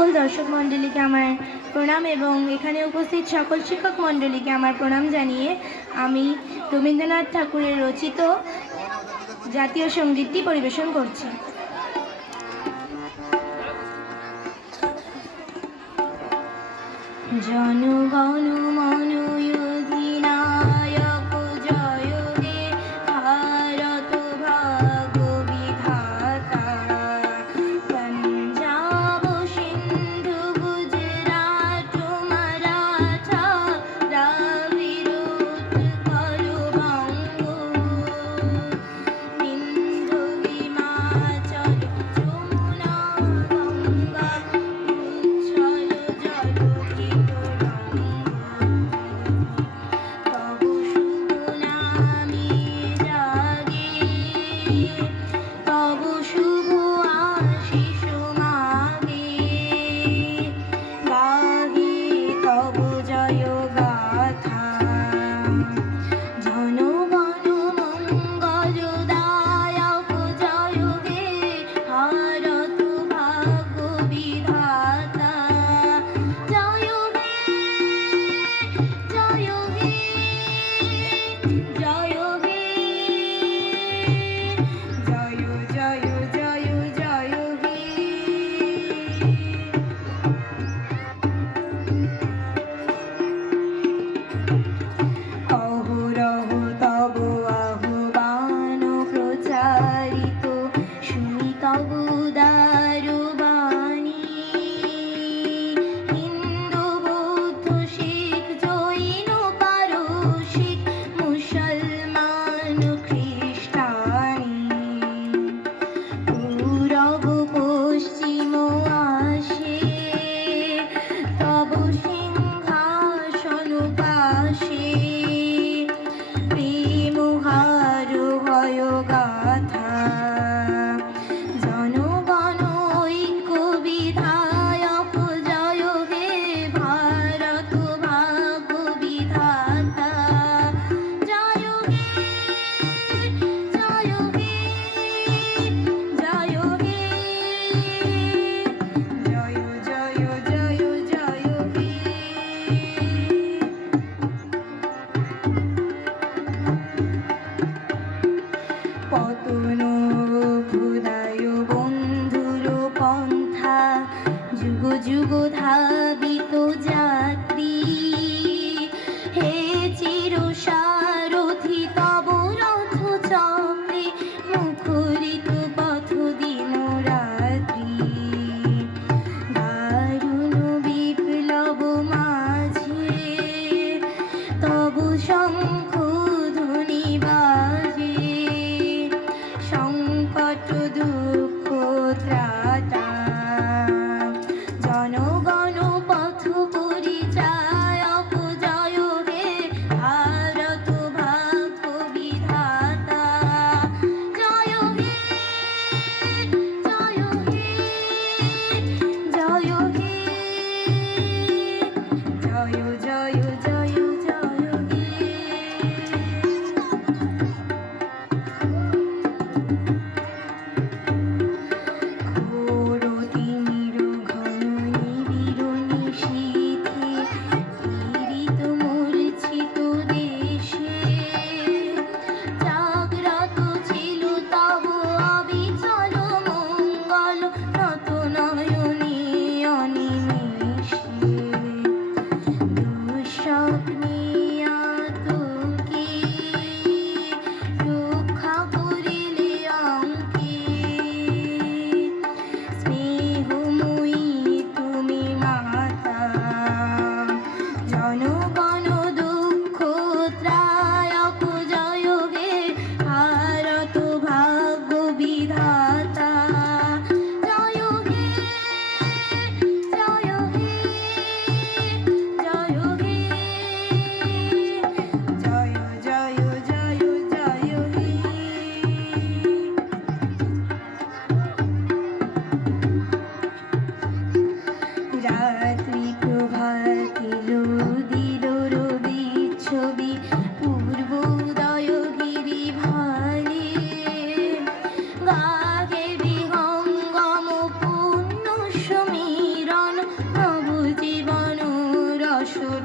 সকল দর্শক মণ্ডলীকে আমার প্রণাম এবং এখানে উপস্থিত সকল শিক্ষক মণ্ডলীকে আমার প্রণাম জানিয়ে আমি রবীন্দ্রনাথ ঠাকুরের রচিত জাতীয় সঙ্গীতটি পরিবেশন করছি। জনগণ মন অধিনায়ক জয় হে ভারত ভাগ্য বিধাতা। পঞ্জাব সিন্ধু গুজরাট মারাঠা দ্রাবিড় উৎকল বঙ্গ। বিন্ধ্য হিমাচল যমুনা গঙ্গা উচ্ছল জলধি তবু শুভ নামে জাগে, তবু শুভ আশিস মাগে। গাহি তবু জয় গাথা, জনগণ মঙ্গলদায়ক জয় হে ভারত ভাগ্য বিধাতা। জয় হে জয় হে জয় হে জয় জয় জয় জয় হে। অহরহ তব আহ্বান প্রচারিত, শুনি তব দারুবাণী। হিন্দু বৌদ্ধ শিখ জৈন পারসিক মুসলমান খ্রিস্টানি। পূরব পশ্চিম আসে তব সিংহাসন পাশে। প্রেম হার হয় গাথা, জনগণ ঐক্য বিধায়ক জয় হে ভারত ভাগ্য বিধাতা। জয় হে জয় হে জয় হে জয় জয় জয় জয় হে। পতন ক্ষুদায় বন্ধুর পন্থা, যুগ যুগ ধাবিত যাত্রী। হে চির সারথি তব রথ চক্রে মুখরিত পথ দিন রাত্রি। দারুণ বিপ্লব মাঝে তব শঙ্খ ধ্বনি বাজে। সংকট দুঃখ ত্রাতা, জনগণ পথ পরিচায়ক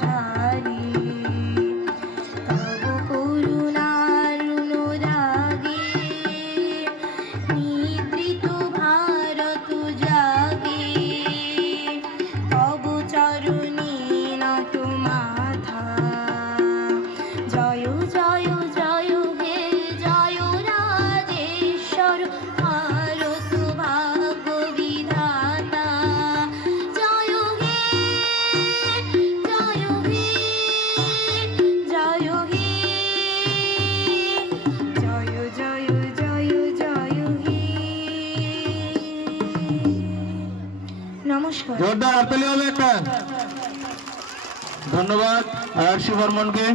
ঢালি তব করুণার অনুরাগে নিদ্রিত ভারত জাগে তব চরণে নত মাথা জয় জয় জয় হে জয় রাজেশ্বর ভারত ভাগ্য বিধাতা জয় হে জয় হে জয় হে জয় জয় জয় জয় হে নমস্কার। জোরদার হাততালি হবে একটা। ধন্যবাদ আরশি বর্মনকে।